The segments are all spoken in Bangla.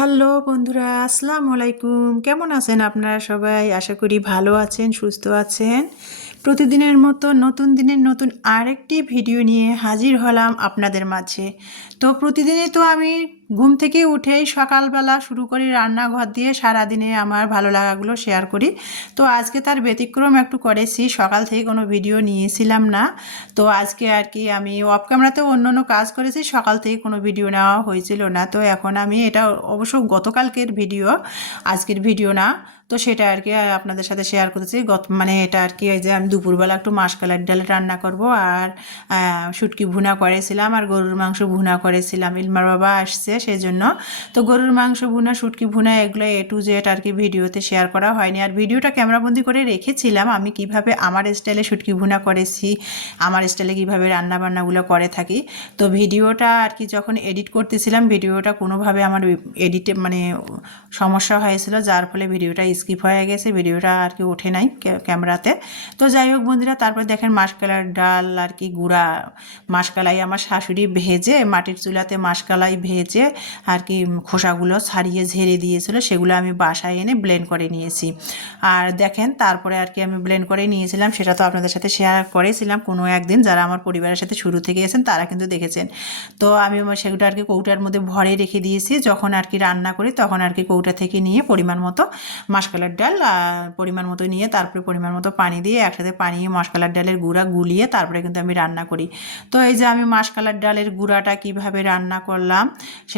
হ্যালো বন্ধুরা, আসসালামু আলাইকুম। কেমন আছেন আপনারা সবাই? আশা করি ভালো আছেন, সুস্থ আছেন। প্রতিদিনের মতো নতুন দিনের নতুন আরেকটি ভিডিও নিয়ে হাজির হলাম আপনাদের মাঝে। তো প্রতিদিনই তো আমি ঘুম থেকে উঠেই সকালবেলা শুরু করি রান্নাঘর দিয়ে সারাদিনে আমার ভালো লাগাগুলো শেয়ার করি। তো আজকে তার ব্যতিক্রম একটু করেছি, সকাল থেকে কোনো ভিডিও নিয়েছিলাম না। তো আজকে আর কি আমি অফ ক্যামেরাতেও অন্য অন্য কাজ করেছি, সকাল থেকে কোনো ভিডিও নেওয়া হয়েছিল না। তো এখন আমি এটা অবশ্য গতকালকের ভিডিও আজকের ভিডিও না। তো সেটা আর কি আপনাদের সাথে শেয়ার করতেছি। গত মানে এটা আর কি যে আমি দুপুরবেলা একটু মাসকালার ডাল রান্না করব আর শুটকি ভুনা করেছিলাম আর গরুর মাংস ভুনা করেছিলাম। ইলমার বাবা আসছে সেই জন্য তো গরুর মাংস ভুনা, শুটকি ভুনা, এগুলো এ টু জেড আর কি ভিডিওতে শেয়ার করা হয়নি। আর ভিডিওটা ক্যামেরাবন্দি করে রেখেছিলাম, আমি কীভাবে আমার স্টাইলে শুটকি ভুনা করেছি, আমার স্টাইলে কীভাবে রান্না বান্নাগুলো করে থাকি। তো ভিডিওটা আর কি যখন এডিট করতেছিলাম, ভিডিওটা কোনোভাবে আমার এডিটে মানে সমস্যা হয়েছিল, যার ফলে ভিডিওটা স্কিপ হয়ে গেছে, ভিডিওটা আর কি ওঠে নাই ক্যামেরাতে। তো যাই হোক বন্ধুরা, তারপর দেখেন মাসকালার ডাল আর কি গুঁড়া, মাসকালাই আমার শাশুড়ি ভেজে, মাটির চুলাতে মাসকালাই ভেজে আর কি খোসাগুলো ছাড়িয়ে ঝেড়ে দিয়েছিল, সেগুলো আমি বাসায় এনে ব্লেন্ড করে নিয়েছি। আর দেখেন, তারপরে আর কি আমি ব্লেন্ড করে নিয়েছিলাম, সেটা তো আপনাদের সাথে শেয়ার করেছিলাম। কোনো একদিন যারা আমার পরিবারের সাথে শুরু থেকে এসেছেন তারা কিন্তু দেখেছেন। তো আমি আমার সেগুলো আর কি কৌটার মধ্যে ভরে রেখে দিয়েছি। যখন আর কি রান্না করি, তখন আর কি কৌটা থেকে নিয়ে পরিমাণ মতো মাসকালার ডাল পরিমাণ মতো নিয়ে তারপরে পরিমাণ মতো পানি দিয়ে একসাথে পানি, মাসকালার ডালের গুঁড়া গুলিয়ে তারপরে কিন্তু আমি রান্না করি। তো এই যে আমি মাসকালার ডালের গুঁড়াটা কীভাবে রান্না করলাম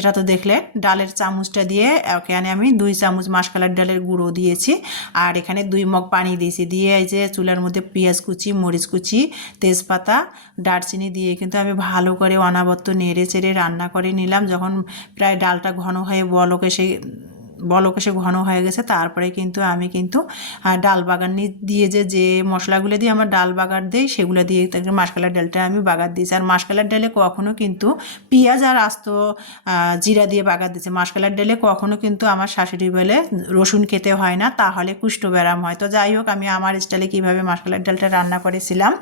সেটা তো দেখলে ডালের চামচটা দিয়ে এখানে আমি দুই চামচ মাসকালার ডালের গুঁড়ো দিয়েছি। আর এখানে দুই মগ পানি দিয়েছি। দিয়ে এই যে চুলার মধ্যে পেঁয়াজ কুচি, মরিচ কুচি, তেজপাতা, দারচিনি দিয়ে কিন্তু আমি ভালো করে অনাবত্ত নেড়ে চেড়ে রান্না করে নিলাম। যখন প্রায় ডালটা ঘন হয়ে বলকে সেই বলক এসে ঘন হয়ে গেছে, তারপরে কিন্তু আমি কিন্তু ডাল বাগান দিয়ে যে যে মশলাগুলো দিয়ে আমার ডাল বাগার দিই, সেগুলো দিয়ে তাকে মাসকালার ডালটা আমি বাগার দিয়েছি। আর মাসকালার ডালে কখনো কিন্তু পেঁয়াজ আর আস্ত জিরা দিয়ে বাগার দিয়েছি। মাসকালার ডালে কখনো কিন্তু আমার শাশুড়ি বলে, রসুন খেতে হয় না, তাহলে কুষ্ঠ ব্যারাম হয়। তো যাই হোক, আমি আমার স্টাইলে কীভাবে মাসকালার ডালটা রান্না করেছিলাম,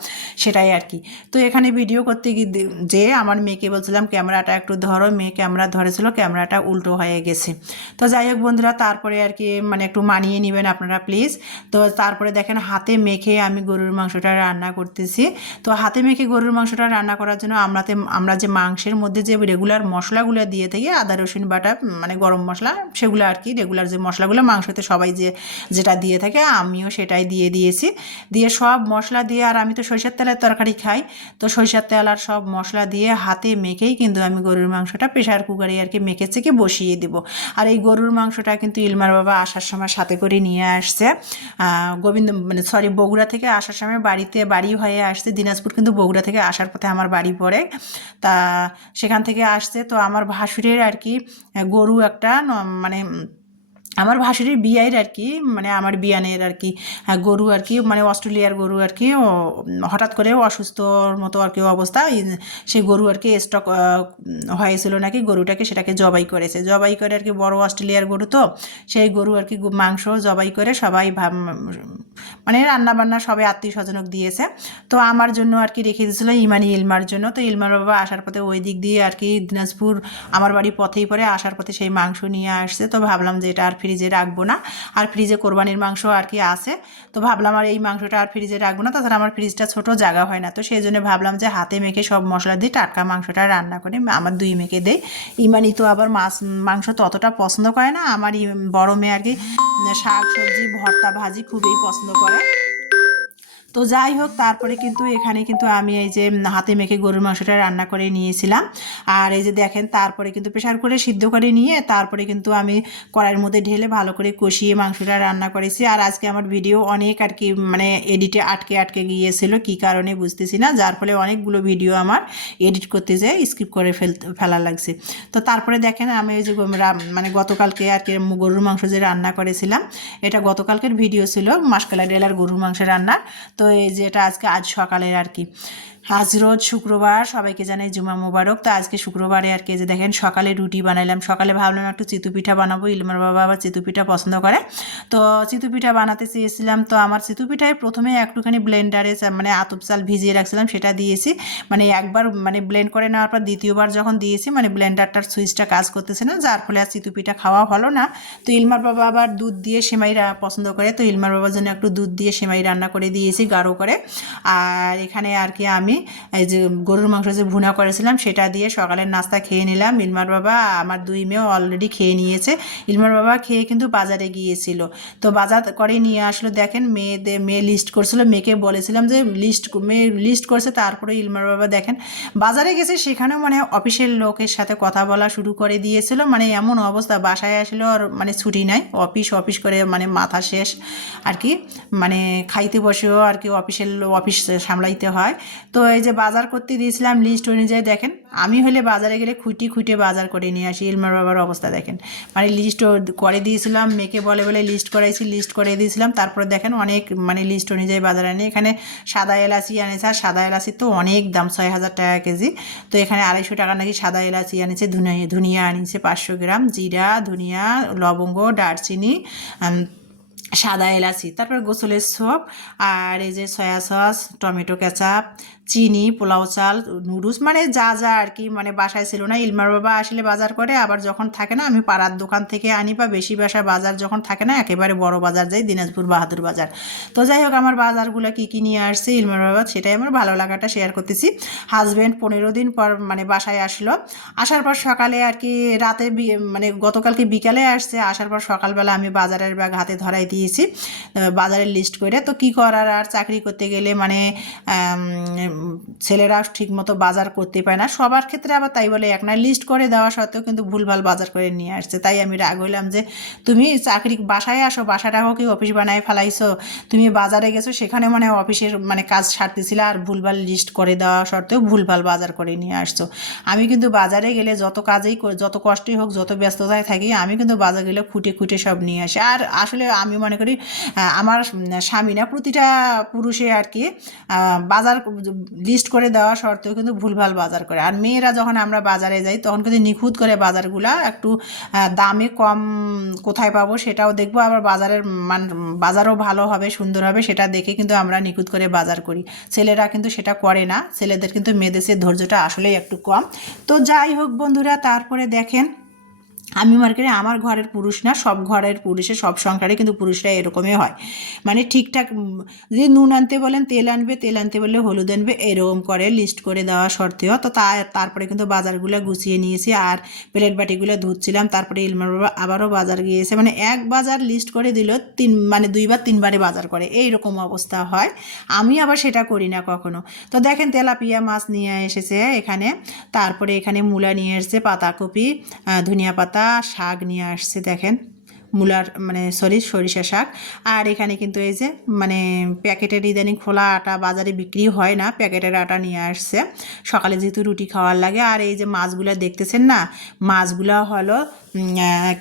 সেটাই আর কি। তো এখানে ভিডিও করতে গিয়ে যে আমার মেয়েকে বলছিলাম, ক্যামেরাটা একটু ধরো। মেয়ে ক্যামেরা ধরেছিল, ক্যামেরাটা উল্টো হয়ে গেছে। তো যাই হোক বন্ধুরা, তারপরে আর কি মানে একটু মানিয়ে নেবেন আপনারা প্লিজ তো তারপরে দেখেন, হাতে মেখে আমি গরুর মাংসটা রান্না করতেছি। তো হাতে মেখে গরুর মাংসটা রান্না করার জন্য আমরাতে আমরা যে মাংসের মধ্যে যে রেগুলার মশলাগুলো দিয়ে থাকি, আদা, রসুন, বাটা মানে গরম মশলা, সেগুলো আর কি রেগুলার যে মশলাগুলো, মাংসতে সবাই যে, যেটা দিয়ে থাকে, আমিও সেটাই দিয়ে দিয়েছি। দিয়ে সব মশলা দিয়ে, আর আমি তো সরিষার তেলের তরকারি খাই, তো সরিষার তেল আর সব মশলা দিয়ে হাতে মেখেই কিন্তু আমি গরুর মাংসটা প্রেশার কুকারে আর কি, মেখে চেকে বসিয়ে দেব। আর এই গরুর মাংসটা কিন্তু ইলমার বাবা আসার সময় সাথে করে নিয়ে আসছে। গোবিন্দ মানে সরি বগুড়া থেকে আসার সময় বাড়িতে, বাড়ি হয়ে আসছে। দিনাজপুর কিন্তু বগুড়া থেকে আসার পথে আমার বাড়ি পড়ে। তা সেখান থেকে আসছে। তো আমার ভাসুরের আর কি গরু একটা মানে আমার ভাসুরের বিয়ের আর কি মানে আমার বিয়ানের আর কি গরু আর কি মানে অস্ট্রেলিয়ার গরু আর কি হঠাৎ করে অসুস্থর মতো আর কি অবস্থা সেই গরু আর কি স্টক হয়েছিল নাকি, গরুটাকে সেটাকে জবাই করেছে। জবাই করে আর কি বড় অস্ট্রেলিয়ার গরু তো, সেই গরু আর কি মাংস জবাই করে সবাই মানে রান্না বান্না সবাই আত্মীয় স্বজনক দিয়েছে। তো আমার জন্য আর কি রেখে দিয়েছিল ইমানি ইলমার জন্য। তো ইলমার বাবা আসার পথে ওই দিক দিয়ে আর কি দিনাজপুর আমার বাড়ি পথেই পরে আসার পথে সেই মাংস নিয়ে আসছে। তো ভাবলাম যে এটা আর ফ্রিজে রাখব না। আর ফ্রিজে কোরবানির মাংস আর কি আছে। তো ভাবলাম আর এই মাংসটা আর ফ্রিজে রাখব না। তাছাড়া আমার ফ্রিজটা ছোট, জায়গা হয় না। তো সেই জন্য ভাবলাম যে হাতে মেখে সব মশলা দিয়ে টাটকা মাংসটা রান্না করে। আমার দুই মেয়েকে দেই। ইমানি তো আবার মাছ, মাংস ততটা পছন্দ করে না। আমার বড় মেয়ে আর কি শাক, সবজি, ভর্তা, ভাজি খুবই পছন্দ করে তো যাই হোক, তারপরে কিন্তু এখানে কিন্তু আমি এই যে হাতে মেখে গরুর মাংসটা রান্না করে নিয়েছিলাম। আর এই যে দেখেন, তারপরে কিন্তু প্রেশার করে সিদ্ধ করে নিয়ে তারপরে কিন্তু আমি কড়াইয়ের মধ্যে ঢেলে ভালো করে কষিয়ে মাংসটা রান্না করেছি। আর আজকে আমার ভিডিও অনেক আর কি মানে এডিটে আটকে আটকে গিয়েছিল, কি কারণে বুঝতেছি না। যার ফলে অনেকগুলো ভিডিও আমার এডিট করতে যেয়ে স্কিপ করে ফেল, ফেলা লাগছে। তো তারপরে দেখেন, আমি ওই যে মানে গতকালকে আর কি গরুর মাংস যে রান্না করেছিলাম, এটা গতকালকের ভিডিও ছিল মাসকালা ডেলার গরুর মাংস রান্নার। তো এই যেটা আজকে আজ সকালের আর কি। আজ রোজ শুক্রবার, সবাইকে জানাই জুমা মুবারক। তো আজকে শুক্রবারে আর কি যে দেখেন, সকালে রুটি বানাইলাম। সকালে ভাবলাম একটু চিতু পিঠা বানাবো, ইলমার বাবা আবার চিতু পিঠা পছন্দ করে। তো চিতু পিঠা বানাতে চেয়েছিলাম, তো আমার চিতু পিঠায় প্রথমে একটুখানি ব্লেন্ডারে মানে আতপ চাল ভিজিয়ে রাখছিলাম, সেটা দিয়েছি। মানে একবার মানে ব্লেন্ড করে নেওয়ার পর দ্বিতীয়বার যখন দিয়েছি মানে ব্লেন্ডারটার সুইচটা কাজ করতেছে না, যার ফলে আর চিতু পিঠা খাওয়া হলো না। তো ইলমার বাবা আবার দুধ দিয়ে সেমাই পছন্দ করে, তো ইলমার বাবার জন্য একটু দুধ দিয়ে সেমাই রান্না করে দিয়েছি, গাঢ় করে। আর এখানে আর কি আমি এই যে গরুর মাংস যে ভুনা করেছিলাম, সেটা দিয়ে সকালের নাস্তা খেয়ে নিলাম। ইলমার বাবা, আমার দুই মেয়েও অলরেডি খেয়ে নিয়েছে। ইলমার বাবা খেয়ে কিন্তু বাজারে গিয়েছিল। তো বাজার করে নিয়ে আসলো, দেখেন মেয়েদের, মেয়ে লিস্ট করছিল, মেয়েকে বলেছিলাম যে লিস্ট মেয়ে লিস্ট করছে, তারপরে ইলমার বাবা দেখেন, বাজারে গেছে, সেখানেও মানে অফিসের লোকের সাথে কথা বলা শুরু করে দিয়েছিল। মানে এমন অবস্থা, বাসায় আসলে আর মানে ছুটি নাই, অফিস অফিস করে মানে মাথা শেষ। আর কি মানে খাইতে বসেও আর কি অফিসের, অফিস সামলাইতে হয়। তো এই যে বাজার করতে দিয়েছিলাম লিস্ট অনুযায়ী দেখেন, আমি হলে বাজারে গেলে খুঁটি খুঁটে বাজার করে নিয়ে আসি। ইলমার বাবার অবস্থা দেখেন। মানে লিস্ট করে দিয়েছিলাম, মেয়েকে বলে বলে লিস্ট করাইছি লিস্ট করে দিয়েছিলাম। তারপরে দেখেন অনেক মানে লিস্ট অনুযায়ী বাজারে আনি। এখানে সাদা এলাচি আনেছে, আর সাদা এলাচি তো অনেক দাম, ছয় হাজার টাকা কেজি। তো এখানে আড়াইশো টাকা নাকি সাদা এলাচি আনেছে ধুনিয়া ধুনিয়া আনিছে পাঁচশো গ্রাম। জিরা, ধুনিয়া, লবঙ্গ, দারচিনি সাদা এলাচি, তারপর গোসলের সোপ আর এই যে সয়া সস, টমেটো কেচাপ, চিনি, পোলাও চাল, নুডলস মানে যা যা আর কি মানে বাসায় ছিল না। ইলমার বাবা আসলে বাজার করে, আবার যখন থাকে না, আমি পাড়ার দোকান থেকে আনি বা বেশি বাসা বাজার যখন থাকে না, একেবারে বড় বাজার যাই, দিনাজপুর বাহাদুর বাজার। তো যাই হোক, আমার বাজারগুলো কী কী নিয়ে আসছে, ইলমার বাবা, সেটাই আমার ভালো লাগাটা শেয়ার করতেছি। হাজব্যান্ড পনেরো দিন পর মানে বাসায় আসলো। আসার পর সকালে আর কি, রাতে মানে গতকালকে বিকালে আসছে। আসার পর সকালবেলা আমি বাজারের ব্যাগ হাতে ধরাই দিয়েছি আহ, বাজারের লিস্ট করে তো কি করার? আর চাকরি করতে গেলে মানে ছেলেরা ঠিকমতো বাজার করতে পারে না। সবার ক্ষেত্রে আবার তাই বলে এক না লিস্ট করে দেওয়া সত্ত্বেও কিন্তু ভুলভাল বাজার করে নিয়ে আসছে। তাই আমি রাগ হইলাম যে তুমি চাকরি বাসায় আসো বাসাটাও কি অফিস বানায় ফেলাইছো তুমি বাজারে গেছো সেখানে মানে অফিসের মানে কাজ সারতেছিলে আর ভুলভাল লিস্ট করে দেওয়া সত্ত্বেও ভুলভাল বাজার করে নিয়ে আসছো। আমি কিন্তু বাজারে গেলে যত কাজেই যত কষ্টই হোক যত ব্যস্ততায় থাকি আমি কিন্তু বাজার গেলে খুঁটে খুঁটে সব নিয়ে আসি। আর আসলে আমি মনে করি আমার স্বামী না প্রতিটা পুরুষে আর কি বাজার লিস্ট করে দেওয়া সত্ত্বেও কিন্তু ভুলভাল বাজার করে। আর মেয়েরা যখন আমরা বাজারে যাই, তখন কিন্তু নিখুঁত করে বাজারগুলা একটু দামে কম কোথায় পাবো সেটাও দেখব। আবার বাজারের মান, বাজারও ভালো হবে, সুন্দর হবে, সেটা দেখে কিন্তু আমরা নিখুঁত করে বাজার করি। ছেলেরা কিন্তু সেটা করে না। ছেলেদের কিন্তু মেয়েদের ধৈর্যটা আসলেই একটু কম। তো যাই হোক বন্ধুরা, তারপরে দেখেন আমি মনে করি আমার ঘরের পুরুষ না, সব ঘরের পুরুষে সব সংসারে কিন্তু পুরুষরা এরকমই হয়। মানে ঠিকঠাক যদি নুন আনতে বলেন, তেল আনবে, তেল আনতে বললে হলুদ আনবে, এরকম করে লিস্ট করে দেওয়া সত্ত্বেও তা তারপরে কিন্তু বাজারগুলো গুছিয়ে নিয়েছি আর প্লেট বাটিগুলো ধুচ্ছিলাম, তারপরে ইলমার বাবা আবারও বাজার গিয়েছে। মানে এক বাজার লিস্ট করে দিল, তিন মানে দুইবার তিনবারে বাজার করে এই রকম অবস্থা হয়। আমি আবার সেটা করি না কখনো। তো দেখেন তেলাপিয়া মাছ নিয়ে এসেছে এখানে, তারপরে এখানে মূলা নিয়ে এসেছে, পাতাকপি ধনিয়া পাতা শাক নিয়ে আসছে, দেখেন। মূলার মানে সরি সরিষা শাক। আর এখানে কিন্তু এই যে মানে প্যাকেটের ইদানিং খোলা আটা বাজারে বিক্রি হয় না, প্যাকেটের আটা নিয়ে আসছে। সকালে যেহেতু রুটি খাওয়ার লাগে, আর এই যে মাছগুলো দেখতেছেন না, মাছগুলো হলো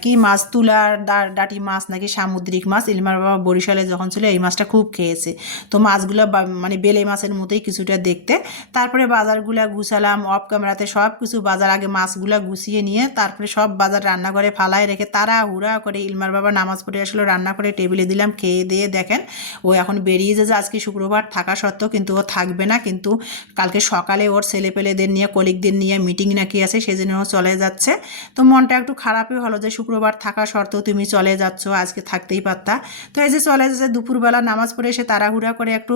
কি মাছ তুলার ডাটি মাছ নাকি সামুদ্রিক মাছ? ইলমার বাবা বরিশালে যখন ছিল এই মাছটা খুব খেয়েছে। তো মাছগুলো মানে বেলে মাছের মতোই কিছুটা দেখতে। তারপরে বাজারগুলো গুছালাম, অফ ক্যামেরাতে সব কিছু বাজার আগে মাছগুলো গুছিয়ে নিয়ে, তারপরে সব বাজার রান্নাঘরে ফালায় রেখে তারা হুড়া করে ইলমার বাবা নামাজ পড়ে আসলো, রান্না করে টেবিলে দিলাম, খেয়ে দিয়ে দেখেন, ও এখন বেরিয়ে যে আজকে শুক্রবার থাকা সত্ত্বেও কিন্তু ও থাকবে না, কিন্তু কালকে সকালে ওর ছেলেপেলেদের নিয়ে, কলিগদের নিয়ে মিটিং নাকি আছে, সেজন্য ও চলে যাচ্ছে। তো মনটা একটু খারাপই হলো যে শুক্রবার থাকা সত্ত্বেও তুমি চলে যাচ্ছ, আজকে থাকতেই পারতা। তো এই যে চলে যাচ্ছে, দুপুরবেলা নামাজ পড়ে এসে তাড়াহুড়া করে একটু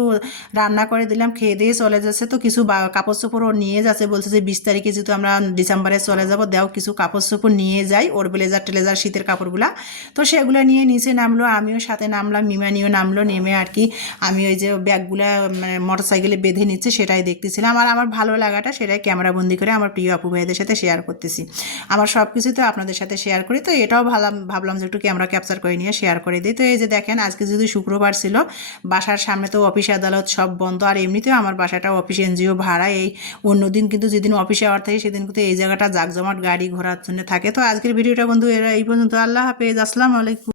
রান্না করে দিলাম, খেয়ে দিয়ে চলে যাচ্ছে। তো কিছু কাপড় চোপড় নিয়ে যাচ্ছে, বলছে যে বিশ তারিখে যেহেতু আমরা ডিসেম্বরে চলে যাব, দেও কিছু কাপড় চোপড় নিয়ে যাই, ওর ব্লেজার টেলেজার শীতের কাপড়গুলা। তো সেগুলো নিয়ে নিচে নামলো, আমিও সাথে নামলাম, মিমানিও নামলো, নেমে আর কি আমি ওই যে ব্যাগগুলা মানে মোটর সাইকেলে বেঁধে নিচ্ছে, সেটাই দেখতেছিলাম। আর আমার ভালো লাগাটা সেটাই ক্যামেরাবন্দি করে আমার প্রিয় আপু ভাইদের সাথে শেয়ার করতেছি। আমার সব কিছু তো আপনাদের সাথে শেয়ার করি। তো এটাও ভাবলাম ভাবলাম যে একটু ক্যামেরা ক্যাপচার করে নিয়ে শেয়ার করে দিই। তো এই যে দেখেন, আজকে যদি শুক্রবার ছিল, বাসার সামনে তো অফিস আদালত সব বন্ধ, আর এমনিতেও আমার বাসাটা অফিস এনজিও ভাড়া, এই অন্যদিন কিন্তু যেদিন অফিসে আওয়ার থাকে, সেদিন কিন্তু এই জায়গাটা জাকজমাট গাড়ি ঘোরার জন্য থাকে। তো আজকের ভিডিওটা বন্ধু, এরা এই পর্যন্ত। আল্লাহ হাফেজ, আসসালামু আলাইকুম।